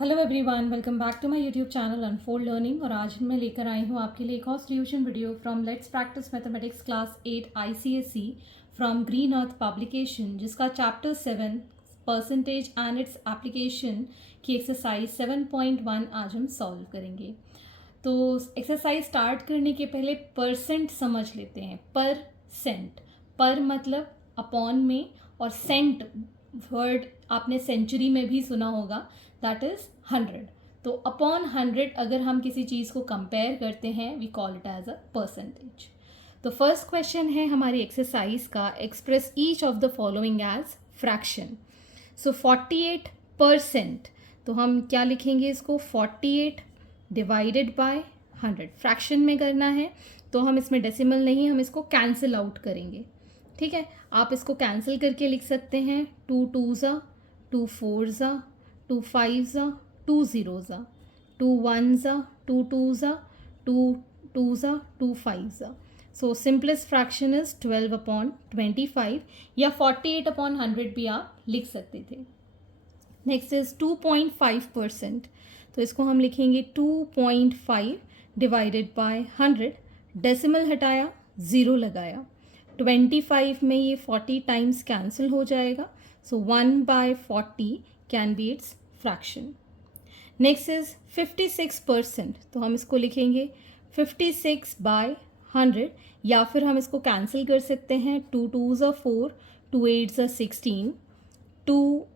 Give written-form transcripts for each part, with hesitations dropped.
Hello everyone, welcome back to my YouTube channel Unfold Learning. और आज मैं लेकर आई हूँ आपके लिए एक और solution video from let's practice mathematics class 8 ICSE from green earth publication, जिसका chapter 7 percentage and its application की एक्सरसाइज 7.1 आज हम सॉल्व करेंगे। तो एक्सरसाइज स्टार्ट करने के पहले परसेंट समझ लेते हैं। परसेंट, पर मतलब अपॉन में, और सेंट वर्ड आपने सेंचुरी में भी सुना होगा, दैट इज 100। तो अपॉन 100 अगर हम किसी चीज़ को कंपेयर करते हैं, we call it as a percentage. तो फर्स्ट क्वेश्चन है हमारी एक्सरसाइज का, express each of the following as fraction. So 48%, तो हम क्या लिखेंगे इसको, 48 डिवाइडेड बाय 100। फ्रैक्शन में करना है तो हम इसमें डेसिमल नहीं, हम इसको कैंसिल आउट करेंगे। ठीक है, आप इसको कैंसिल करके लिख सकते हैं। 2 2 2 4 2 5 2 0 2 1 2 2 2 2 2 5। सो सिंपलेस्ट फ्रैक्शन इज 12/25 या 48/100 भी आप लिख सकते थे। नेक्स्ट इज 2.5%, तो इसको हम लिखेंगे 2.5 डिवाइडेड बाय 100। डेसिमल हटाया, ज़ीरो लगाया। 25 में ये 40 टाइम्स कैंसिल हो जाएगा, सो 1/40 can be it's fraction. Next is 56%, तो हम इसको लिखेंगे 56/100, या फिर हम इसको कैंसिल कर सकते हैं। 2 2 4 2 8 16 2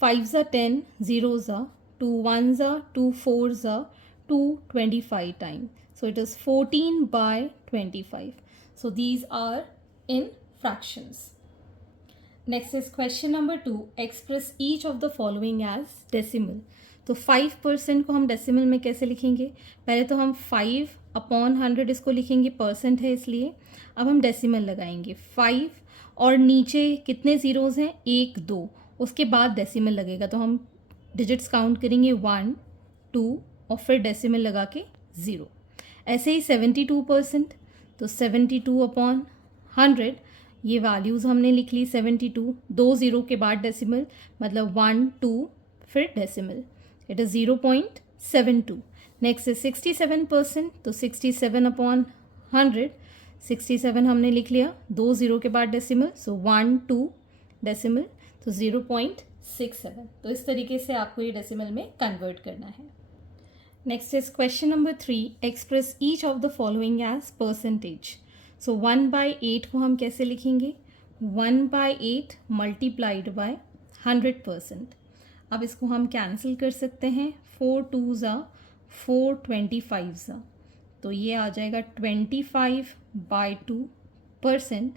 5 10 0 2 1 2 4 2 25 time. So it is 14/25. So these are in fractions. Next is question number 2. Express each of the following as decimal. तो 5% को हम डेसिमल में कैसे लिखेंगे? पहले तो हम 5/100 इसको लिखेंगे, परसेंट है इसलिए। अब हम डेसिमल लगाएंगे 5, और नीचे कितने ज़ीरोज़ हैं, 1 2, उसके बाद डेसिमल लगेगा। तो हम डिजिट्स काउंट करेंगे 1 2 और फिर डेसिमल लगा के 0। ऐसे ही 72%, तो 72/100, ये वैल्यूज़ हमने लिख ली। 72, 2 ज़ीरो के बाद डेसिमल, मतलब 1 2 फिर डेसिमल, इट इज़ 0.72। नेक्स्ट है 67%, तो 67/100, 67 हमने लिख लिया, 2 ज़ीरो के बाद डेसिमल, सो 1 2 डेसिमल, तो 0.67। तो इस तरीके से आपको ये डेसिमल में कन्वर्ट करना है। Next is question number 3, express each of the following as percentage. So 1/8 को हम कैसे लिखेंगे, 1/8 मल्टीप्लाइड बाय 100%। अब इसको हम कैंसिल कर सकते हैं। 4 2 4 25, तो ये आ जाएगा 25/2%,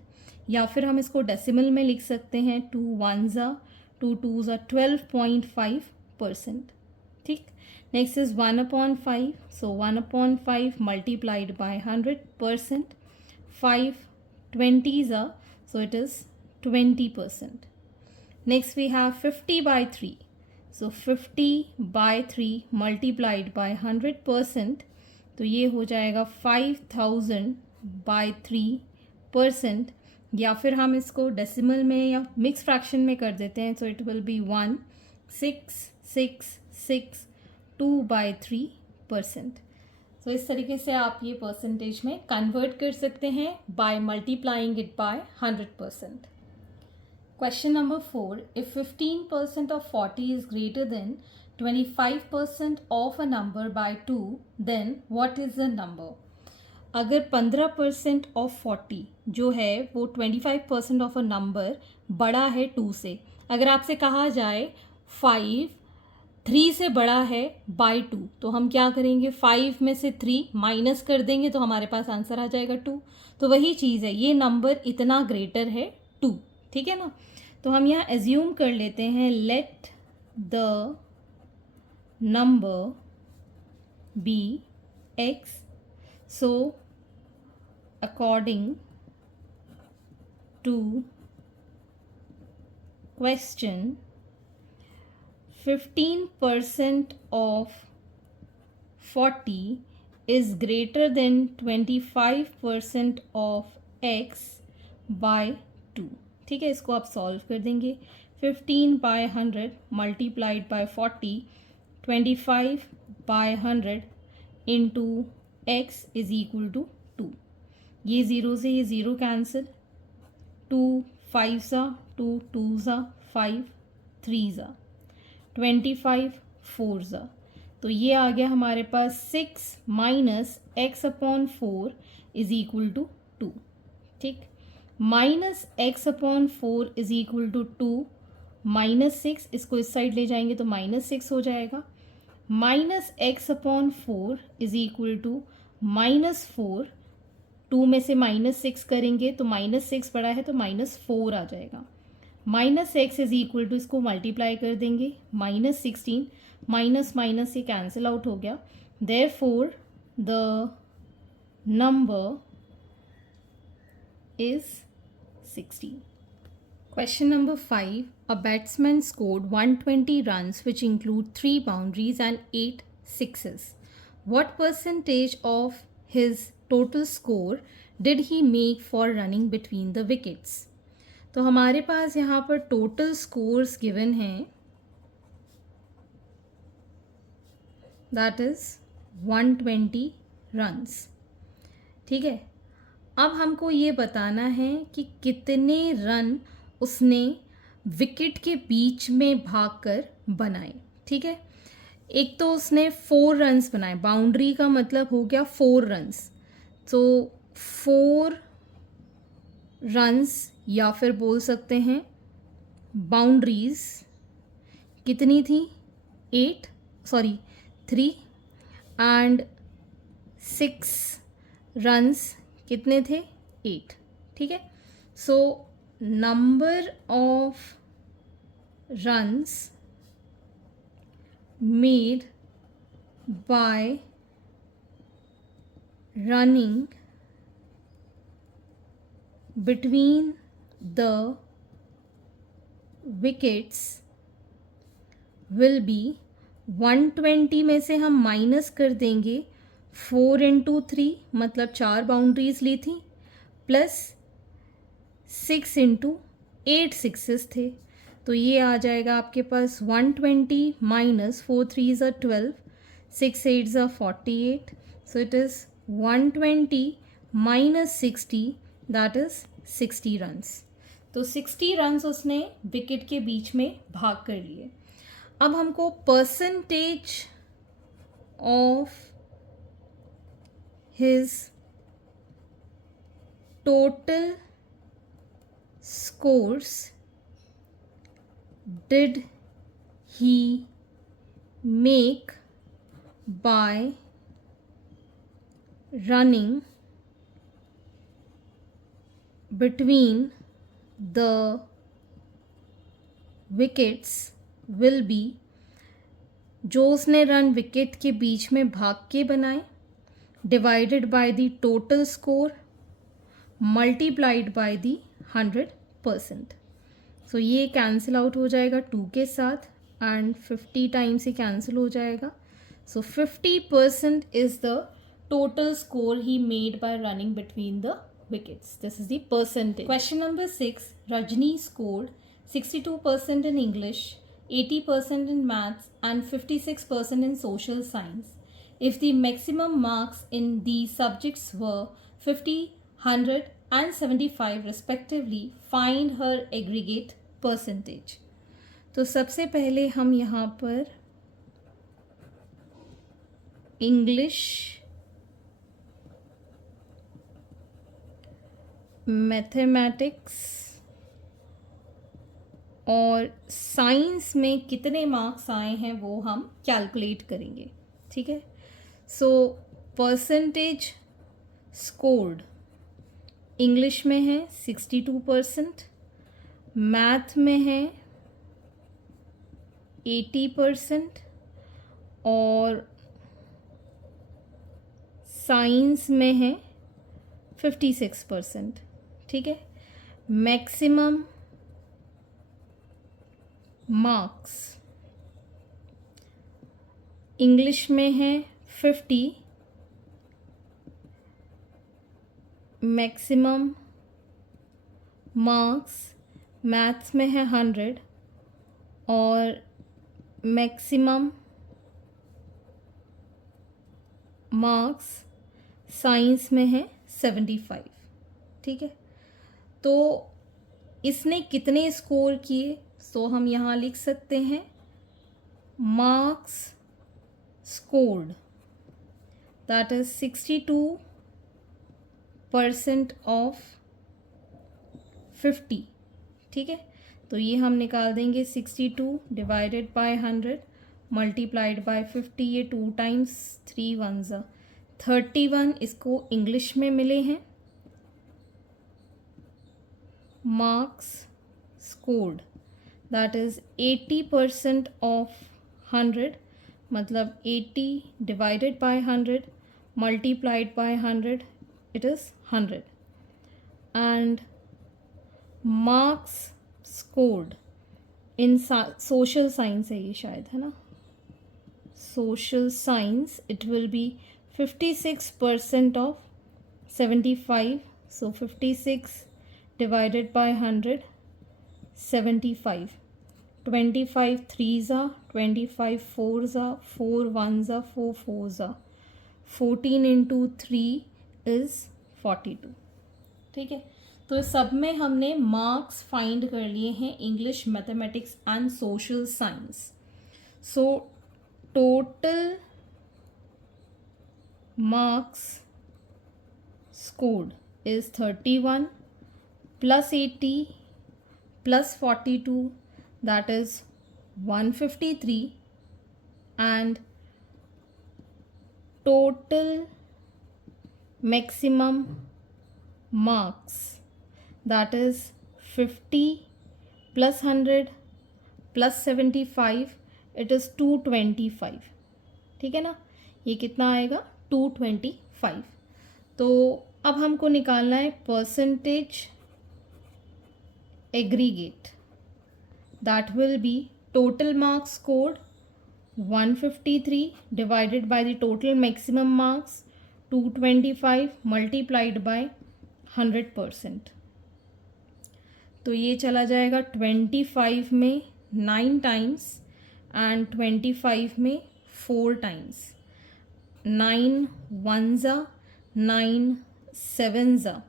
या फिर हम इसको डेसिमल में लिख सकते हैं। 2 1 2 2 12.5%। ठीक, next is 1/5, so 1/5 multiplied by 100%। 5 20s, so it is 20%. Next we have 50/3, so 50/3 multiplied by 100%, तो ये हो जाएगा 5000/3%, या फिर हम इसको डेसिमल में या मिक्स फ्रैक्शन में कर देते हैं, सो इट विल बी 1662/3%। तो इस तरीके से आप ये परसेंटेज में कन्वर्ट कर सकते हैं by multiplying it by 100%। Question number 4, if 15% of 40 is greater than 25% of a number by 2, then what is the number. अगर 15% ऑफ 40 जो है वो 25% ऑफ अ नंबर बड़ा है 2 से, अगर आपसे कहा जाए 5 3 से बड़ा है बाय 2, तो हम क्या करेंगे, 5 में से 3 माइनस कर देंगे, तो हमारे पास आंसर आ जाएगा 2। तो वही चीज़ है, ये नंबर इतना ग्रेटर है 2। ठीक है ना, तो हम यहाँ एज्यूम कर लेते हैं, let the number be x। So according to question, 15% of 40 is greater than 25% of x by 2। ठीक है, इसको आप सॉल्व कर देंगे। 15 by 100 multiplied by 40, 25 by 100 into x is equal to 2. ये ज़ीरो से ये ज़ीरो कैंसिल, 2 5 ज़ा 2 2 ज़ा 5 3 ज़ा 25 4 ज़ा, तो ये आ गया हमारे पास 6 minus x upon 4 is equal to 2. ठीक, minus x upon 4 is equal to 2 minus 6, इसको इस साइड ले जाएंगे तो माइनस 6 हो जाएगा. Minus x upon 4 is equal to minus 4, 2 में से माइनस 6 करेंगे तो माइनस 6 बड़ा है तो माइनस 4 आ जाएगा. Minus x is equal to, इसको मल्टीप्लाई कर देंगे, माइनस 16, माइनस माइनस ये कैंसिल आउट हो गया. Therefore the number is 16. Question number 5. A batsman scored 120 runs which include 3 boundaries and 8 sixes. What percentage of his total score did he make for running between the wickets? तो हमारे पास यहाँ पर total scores given हैं, that is 120 runs. ठीक है, अब हमको ये बताना है कि कितने रन उसने विकेट के बीच में भागकर बनाए. ठीक है, एक तो उसने 4 रन्स बनाए, बाउंड्री का मतलब हो गया 4 रन्स, तो 4 रन्स या फिर बोल सकते हैं बाउंड्रीज कितनी थी, 3 एंड 6 रन्स कितने थे, 8. ठीक है, सो number of runs made by running between the wickets will be 120 में से हम माइनस कर देंगे 4 इंटू 3, मतलब 4 बाउंड्रीज ली थी, प्लस 6 इंटू 8 सिक्सेस थे, तो ये आ जाएगा आपके पास 120 माइनस 4 3 ज़ा 12, 6 8 ज़ा 48, so it is 120 minus 60, that is 60 runs. तो 60 रन्स उसने विकेट के बीच में भाग कर लिए. अब हमको percentage of his total scores did he make bye running between the wickets will be, जो उसने रन विकेट के बीच में भाग के बनाए, divided by the total score multiplied by the 100%. सो ये कैंसिल आउट हो जाएगा 2 के साथ एंड 50 टाइम्स ही कैंसिल हो जाएगा. सो 50% is the total score he made by running between the wickets. This is the percentage. Question number 6. Rajni scored 62% in English, 80% in maths and 56% in social science. If the maximum marks in these subjects were 50, 100 and 75 respectively, find her aggregate percentage. तो सबसे पहले हम यहाँ पर English, mathematics और science में कितने marks आए हैं वो हम कैलकुलेट करेंगे. ठीक है, सो परसेंटेज स्कोर्ड इंग्लिश में है 62%, मैथ में है 80% और साइंस में है 56%. ठीक है, मैक्सिमम मार्क्स इंग्लिश में है 50, मैक्सिमम मार्क्स मैथ्स में है 100 और मैक्सिमम मार्क्स साइंस में है 75। ठीक है, तो इसने कितने स्कोर किए, तो हम यहाँ लिख सकते हैं marks scored, that is 62% of 50। ठीक है, तो ये हम निकाल देंगे 62 डिवाइडेड बाय 100 मल्टीप्लाइड बाय 50, ये 2 टाइम्स 3 1 31 इसको इंग्लिश में मिले हैं marks scored, that is 80% of 100, मतलब 80 divided by 100 multiplied by 100, it is 100। And marks scored in social science है ये शायद, है ना, social science, it will be 56% of 75, so 56 divided by 100, 75, 25 3s are 25 4s are 4 1s are 4 4s are 14 into 3 is 42। ठीक है, तो इस सब में हमने मार्क्स फाइंड कर लिए हैं English, mathematics and social science. So total marks scored is 31 plus 80 plus 42, that is 153, and total maximum marks, that is 50 plus 100 plus 75, it is 225। ठीक है ना, ये कितना आएगा 225। तो अब हमको निकालना है percentage aggregate, that will be total marks scored 153 divided by the total maximum marks 225 multiplied by 100%। तो ये चला जाएगा 25 में 9 टाइम्स एंड 25 में 4 times, 9 1s are 9 7s are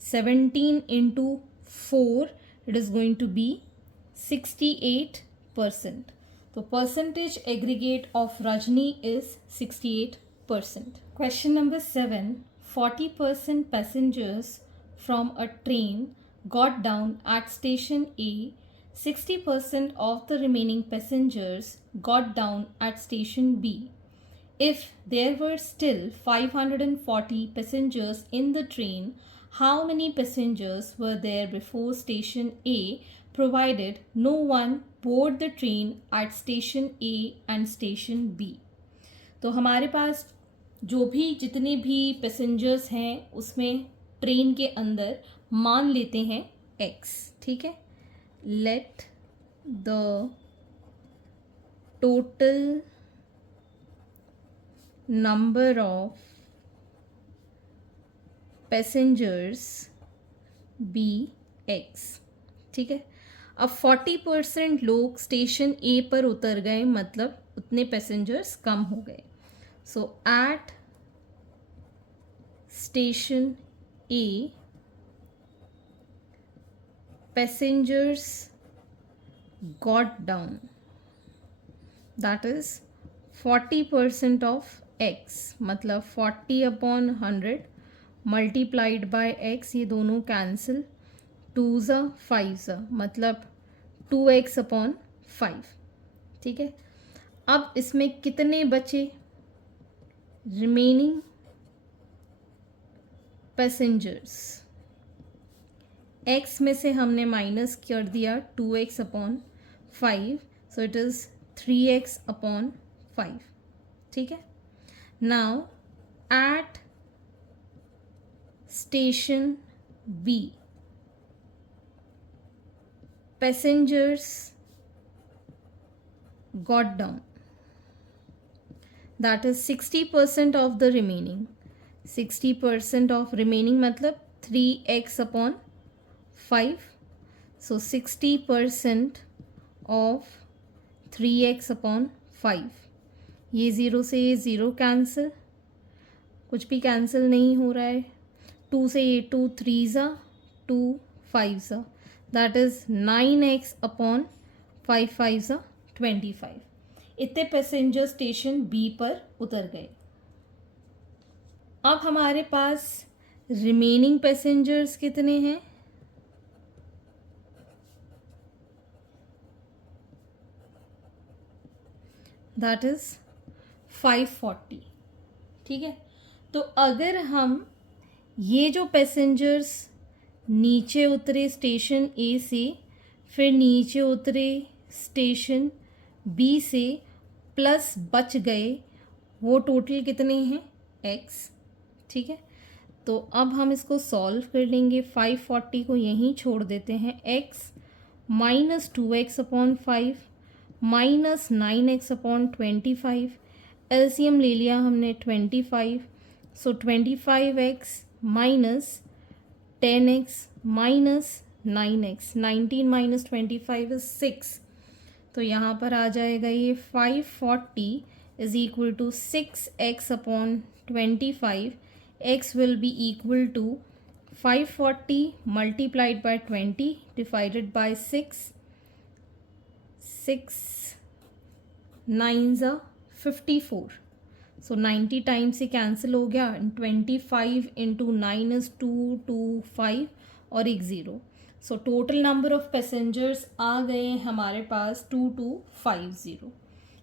17 into 4, it is going to be 68%। तो percentage aggregate of Rajni is 68%। Question number 7, 40% passengers from a train got down at station A, 60% of the remaining passengers got down at station B. If there were still 540 passengers in the train, how many passengers were there before station A, provided no one board the train at station A and station B? तो हमारे पास जो भी जितने भी passengers हैं उसमें train के अंदर मान लेते हैं x। ठीक है, let the total number of passengers be x। ठीक है, अब 40% लोग स्टेशन ए पर उतर गए, मतलब उतने पैसेंजर्स कम हो गए। So at station A passengers got down, that is 40% of x, मतलब 40/100 मल्टीप्लाइड बाय x, ये दोनों cancel, 2s are 5s are, मतलब 2x/5। ठीक है, अब इसमें कितने बचे रिमेनिंग पैसेंजर्स, x में से हमने माइनस कर दिया 2x/5, so it is 3x/5। ठीक है, now at station B passengers got down, that is 60% of the remaining, 60% of remaining मतलब 3x/5, so 60% of 3x/5। ये 0 से ये 0 कैंसिल, कुछ भी कैंसिल नहीं हो रहा है। 2 से ये 2 3 2 5 दैट इज़ 9x/5 5 25। इतने पैसेंजर स्टेशन बी पर उतर गए। अब हमारे पास रिमेनिंग पैसेंजर्स कितने हैं? That is 540। ठीक है, तो अगर हम ये जो पैसेंजर्स नीचे उतरे स्टेशन ए से, फिर नीचे उतरे स्टेशन बी से, प्लस बच गए, वो टोटल कितने हैं? x। ठीक है, तो अब हम इसको सॉल्व कर लेंगे। 540 को यहीं छोड़ देते हैं। x minus 2x/5 minus 9x/25। LCM ले लिया हमने 25, so 25x minus 10x minus 9x, 19 minus 25 is 6। तो यहाँ पर आ जाएगा ये 540 is equal to 6x/25। x will be equal to 540 multiplied by 20 divided by 6. 6 9s are 54. So 90 times से कैंसिल हो गया। 25 into 9 is 225 और एक 0। So total number of passengers आ गए हमारे पास 2250।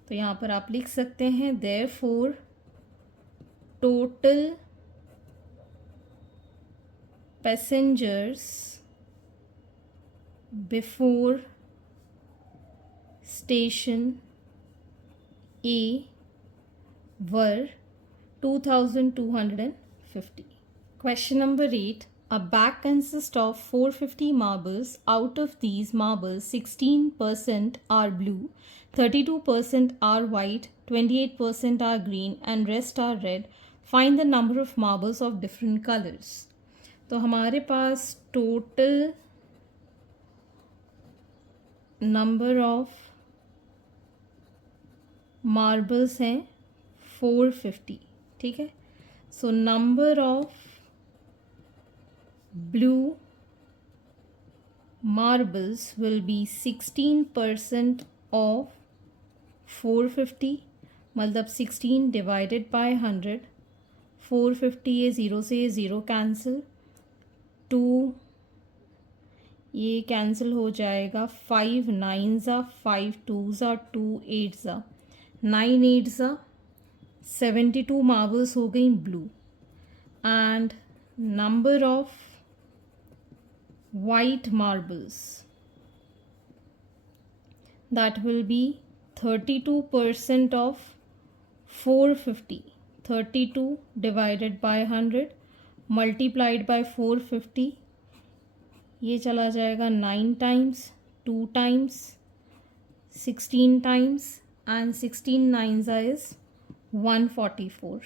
तो यहाँ पर आप लिख सकते हैं therefore total passengers before station A were 2250. Question number 8. A bag consists of 450 marbles. Out of these marbles, 16% are blue, 32% are white, 28% are green, and rest are red. Find the number of marbles of different colors. तो हमारे पास total number of marbles हैं 450। ठीक है, सो number of blue marbles will B 16% of 450, मतलब 16 divided by 100। 450 ये 0 से ये 0 cancel, 2 ये कैंसिल हो जाएगा। 5 9s are 5 2s are 2 8s are 9 8s are 72 marbles हो गई blue. And number of white marbles that will be 32% of 450। 32 divided by 100 multiplied by 450, ये चला जाएगा 9 times, 2 times, 16 times, and 16 9s is 144.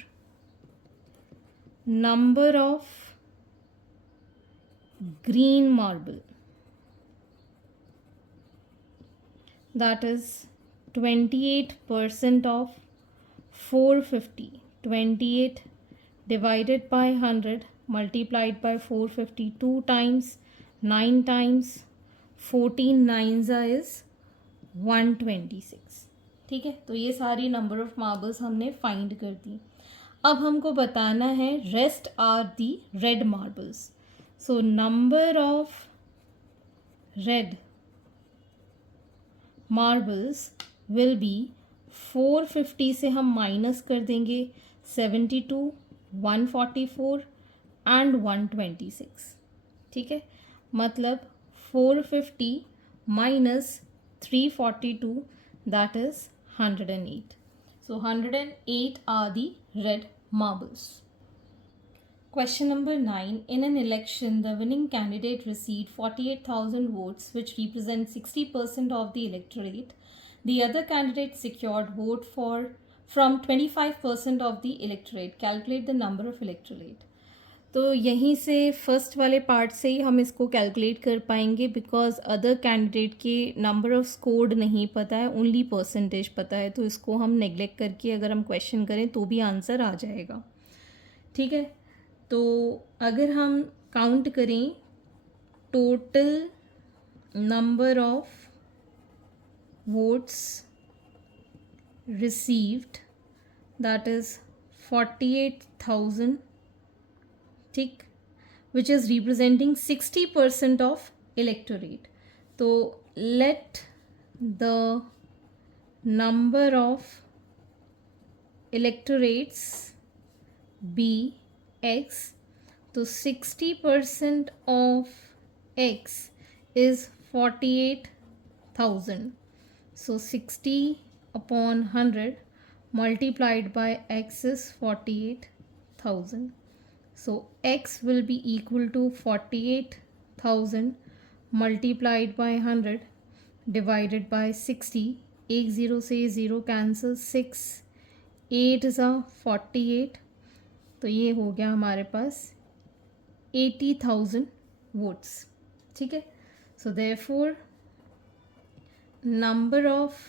Number of green marble, that is 28% of 450. 28 divided by 100 multiplied by 450, 2 times, 9 times, 14 9s is 126। ठीक है, तो ये सारी number of marbles हमने find कर दी। अब हमको बताना है rest are the red marbles. So number of red marbles will be 450 से हम माइनस कर देंगे 72, 144 एंड 126। ठीक है, मतलब 450 minus 342 that is 108. So 108 are the red marbles. Question number 9. In an election, the winning candidate received 48,000 votes, which represent 60% of the electorate. The other candidate secured vote from 25% of the electorate. Calculate the number of electorate. तो यहीं से first वाले part से ही हम इसको calculate कर पाएंगे, because other candidate के नंबर ऑफ स्कोर्ड नहीं पता है, ओनली परसेंटेज पता है। तो इसको हम नेग्लेक्ट करके अगर हम क्वेश्चन करें तो भी आंसर आ जाएगा। ठीक है, तो अगर हम काउंट करें total number of votes received, that is 48,000, ठीक, which is representing 60% of electorate. तो let the number of electorates be X. तो 60% of x is 48,000. So 60 upon 100 multiplied by x is 48,000. So x will be equal to 48,000 multiplied by 100 divided by 60. एक zero से zero cancel, 6 8 is 48, तो ये हो गया हमारे पास 80,000 votes. ठीक है, so therefore number of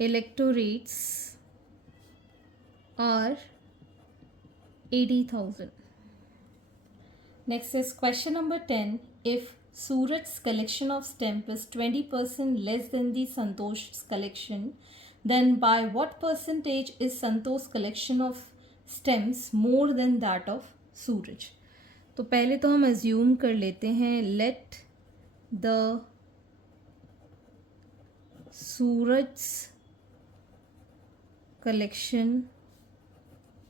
electorates are 80,000. Next is question number 10. If Suraj's collection of stamp is 20% less than the Santosh's collection, then by what percentage is Santosh's collection of stamps more than that of Suraj? तो पहले तो हम assume कर लेते हैं, let the Suraj collection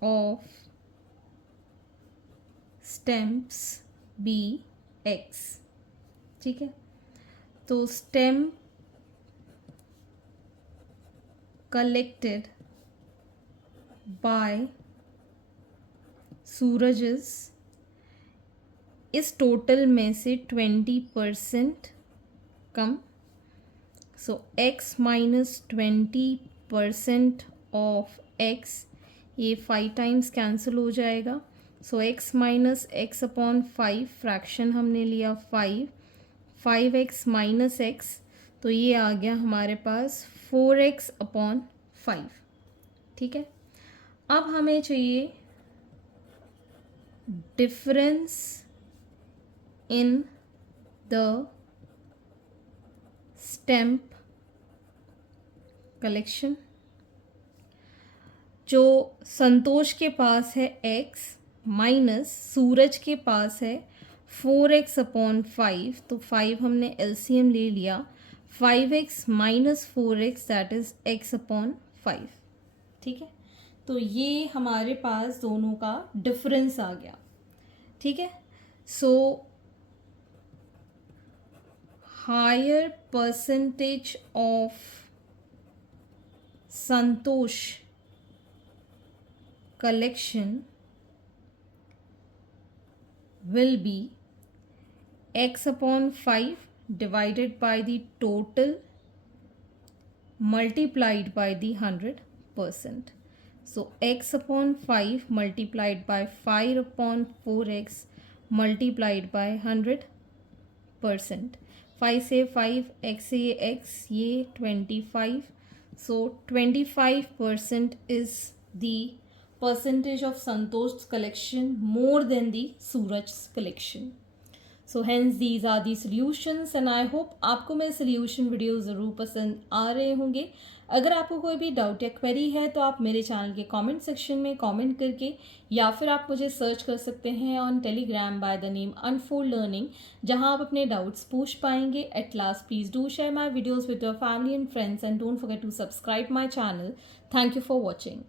of stamps be x. ठीक है, तो स्टैम्प कलेक्टेड बाय सूरज इस टोटल में से 20% कम, सो x माइनस 20% ऑफ x, ये 5 टाइम्स कैंसिल हो जाएगा। सो x minus x upon 5, fraction हमने लिया 5, 5x माइनस x, तो ये आ गया हमारे पास 4x अपॉन 5। ठीक है, अब हमें चाहिए difference in the stamp collection। जो संतोष के पास है x माइनस सूरज के पास है 4x अपॉन 5, तो 5 हमने LCM ले लिया, 5x minus 4x that is x upon 5। ठीक है, तो ये हमारे पास दोनों का डिफरेंस आ गया। ठीक है, सो higher percentage of Santosh collection will be x upon 5 divided by the total multiplied by the 100%. So x upon 5 multiplied by 5 upon 4x multiplied by 100%. 5 से 5, x से x, ये 25, so 25% is the percentage of Santosh's collection more than the Suraj's collection. So hence these are the solutions and I hope आपको मेरे solution video ज़रूर पसंद आ रहे होंगे। अगर आपको कोई भी डाउट या क्वेरी है तो आप मेरे चैनल के कमेंट सेक्शन में कमेंट करके, या फिर आप मुझे सर्च कर सकते हैं on Telegram by the name Unfold Learning, जहां आप अपने डाउट्स पूछ पाएंगे। At last please do share my videos with your family and friends and don't forget to subscribe my channel. Thank you for watching.